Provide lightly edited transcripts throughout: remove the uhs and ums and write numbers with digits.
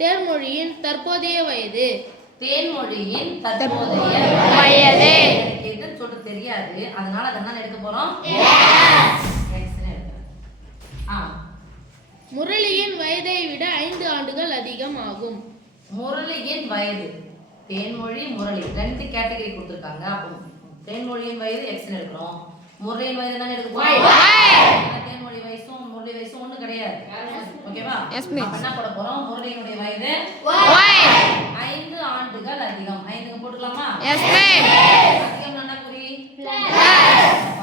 தேன்மொழியின் தற்போதைய வயது. தேன்மொழியின் தற்போதைய வயது. எனக்கு எதுன்னு சொல்ல தெரியாது, அதனால அதான் எடுக்க போறோம். முரளியின் வயதை விட 5 ஆண்டுகள் அதிகம் ஆகும். முரளியின் வயது, தேன்மொழி முரளி 2 கேட்டகரி கொடுத்துருக்காங்க. அப்போ தேன்மொழியின் வயது எக்ஸ்னு எடுக்கிறோம். முரளியின் வயது என்ன எடுக்க போறோம்? தேன்மொழி வயசும் முரளி வயசும் ஒண்ணு கிடையாது. ஓகேவா? அப்ப என்ன போட போறோம்? முரளியினுடைய வயது 5 ஆண்டுகள் அதிகம். 5 போட்டுக்கலாமா? அதிகம் என்ன குறி?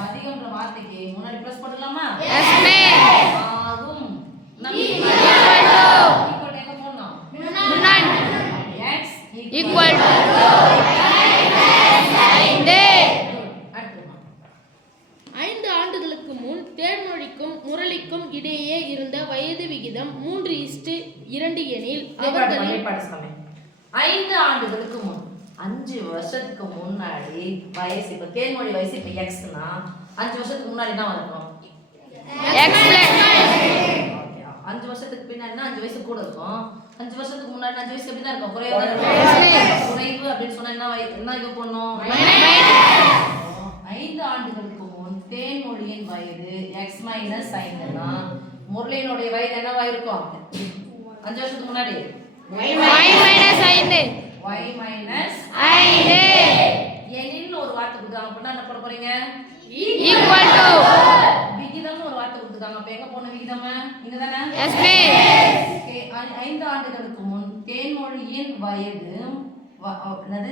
அதிகம்ன்ற வார்த்தைக்கு முன்னாடி பிளஸ் போட்டுக்கலாமா? ஆகும். equal to 5 ஆண்டுகளுக்கு முன் தேன்மொழிக்கும் முரளிக்கும் இடையே இருந்த வயது விகிதம் 3:2 எனில் அவர்களின் 5 ஆண்டுகளுக்கு முன் 5 வருஷத்துக்கு முன்னாடி வயசு, இப்ப தேன்மொழி வயசு இப்ப எக்ஸ்னா 5 வருஷத்துக்கு முன்னாடி என்ன வரும்? 5 வருஷத்துக்கு பின்னாடினா 5 வயசு கூட இருக்கும். 5 வருஷத்துக்கு முன்னாடி 5 வயசு எப்படி தான் இருக்கும்? குறைவு அப்படின்னு சொன்னா என்ன இது பண்ணும்? 5 ஆண்டுகளுக்கு முன் தேன்மொழியின் வயது x - 5னா முரளியினுடைய வயது என்னவா இருக்கும்? 5 வருஷத்துக்கு முன்னாடி y - 5 எனில் ஒரு வார்த்தை கொடுத்தாங்க. அப்படின்னா என்ன போட போறீங்க? equal to விகிதம் ஒரு வார்த்தை கொடுத்தாங்க. அப்ப எங்க போன விகிதம்? இங்க தானே. 5 ஆண்டுகளுக்கு முன் தேன்மொழியின் வயது என்னது?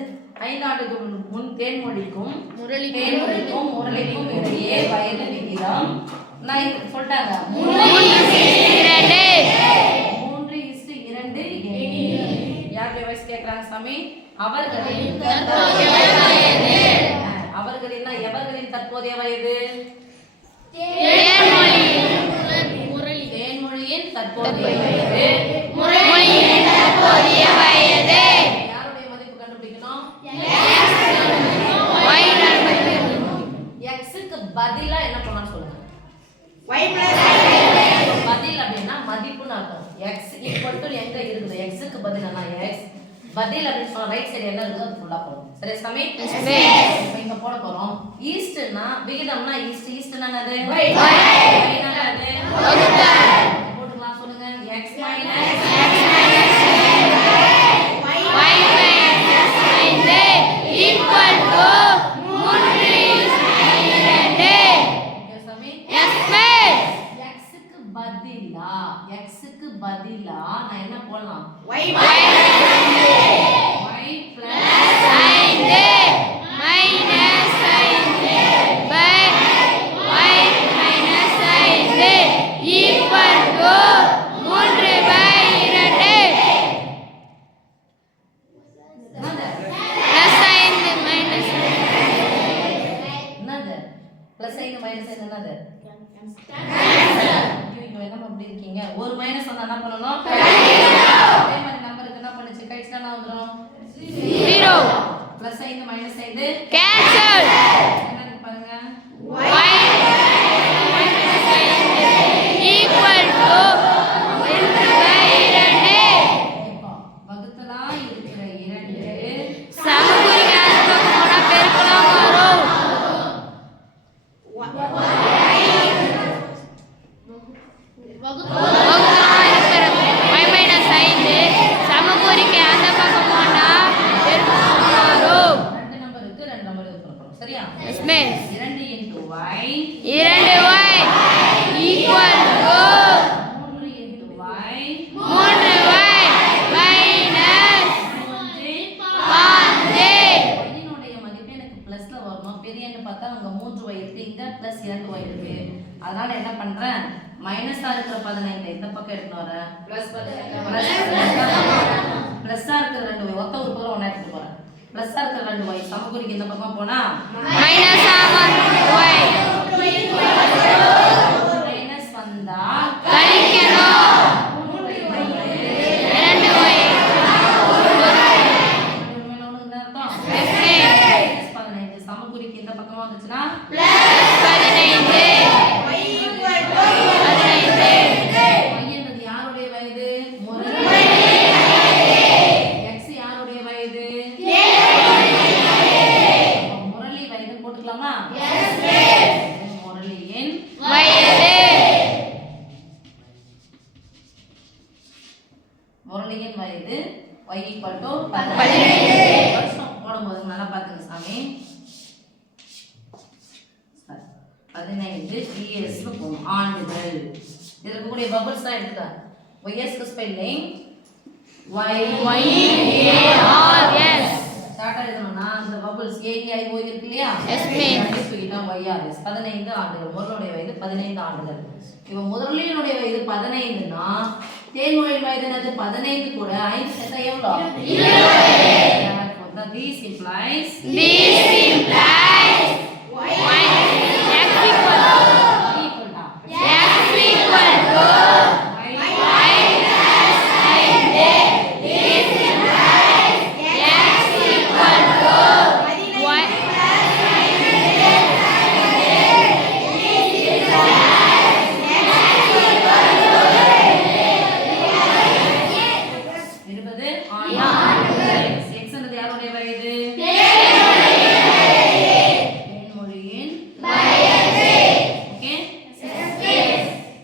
5 ஆண்டுகளுக்கு முன் தேன்மொழிக்கும் முரளிக்கும் இடையே வயது விகிதம் நான் சொல்லிட்டாங்க 3:2. யாருடைய வயசு கேட்கறாங்க சாமி? அவர்களின் தற்போதைய வயது. தேன்மொழியின் தற்போதைய வயது. யாருடைய மதிப்பு கண்டுபிடிக்கணும்? எக்ஸுக்கு பதிலா என்ன பண்ணலாம் சொல்லுங்க? பதில் அப்படின்னா மதிப்புன்னு அர்த்தம். எக்ஸ் ஈக்குவல் டு எங்க இருக்குது? எக்ஸுக்கு பதிலானா எக்ஸ் பதில் அப்படின்னு சொன்னா ரைட் சைடு என்ன இருக்குது அது ஃபுல்லா போடும். சரி சாமி? இப்போ இங்க போட போறோம். ஈஸ்ட்னா விகிதம்னா ஈஸ்ட்னா என்னது? என்னது? போட்டுக்கலாம் சொல்லுங்க. x - equal to 3:2. சாமி எக்ஸுக்கு பதிலா நான் என்ன போடலாம்? y + 5 equal to 3/2. என்னது? +5 - 5 என்னது? என்ன அப்படி இருக்கீங்க? ஒரு மைனஸ் வந்தா என்ன பண்ணணும்? அதே மாதிரி நம்பருக்கு என்ன பண்ணுச்சு? கழிச்சா என்ன வந்துரும்? 0. +5 - 5 cancel. என்னன்னு பாருங்க. equal to 1/2. இப்போ வகுத்தலா இருக்கிற 2 சமக்குறிக்கு அந்த பக்கம் போனா பெருக்கலாம் வரும். வகுத்தலா இருக்கிற y - 5 சமக்குறிக்கு அந்த பக்கம் போனா பெருக்கலாம் வரும். 2 நம்பருக்கு 2 நம்பர் எடுத்துறோம். சரியா? Yes miss. 2 * y 2y equal to 3 * y 3y minus 5. y-னுடைய மதிப்பு எனக்கு பிளஸ்ல வரணும். பெரிய எண்ணை பார்த்தா அங்க 3y இருக்கு, இங்க +2y இருக்கு. அதனால என்ன பண்றேன்? மைனஸா இருக்கிற 15 இந்த பக்கம் எடுத்துட்டு வரேன். பிளஸ்ஸா இருக்கிற 2y ஒத்த ஒரு பக்கம் ஒண்ணா எடுத்துட்டு போறேன். பிளஸ்ஸா இருக்கிற 2y சமக்குறிக்கு இந்த பக்கம் போனா minus 1y மைனஸ் வந்தா கழிக்கணும். 2y சமக்குறிக்கு இந்த பக்கமா வந்துச்சுன்னா +15. யாருடைய வயது? முரளி முரளியின் வயது y equal to 15. வருஷம் போடும்போது நல்லா பார்த்துங்க சாமி 15 years போகும் ஆண்டுகள். இது இருக்கக்கூடிய பபிள்ஸ் தான் எடுத்துக்க. YS க்கு ஸ்பெல்லிங் YARS. ஷார்ட்டா எழுதணும்னா அந்த பபிள்ஸ் AEIO இருக்கு இல்லையா? Yes, ma'am. தூக்கிட்டா YRS 15 ஆண்டுகள். முரளியுடைய வயது 15 ஆண்டுகள். இப்போ முரளியினுடைய வயது 15னா தேன்மொழியின் வயது என்னது 15 கூட 5 சேர்த்தா எவ்வளோ? 20. This implies X equal to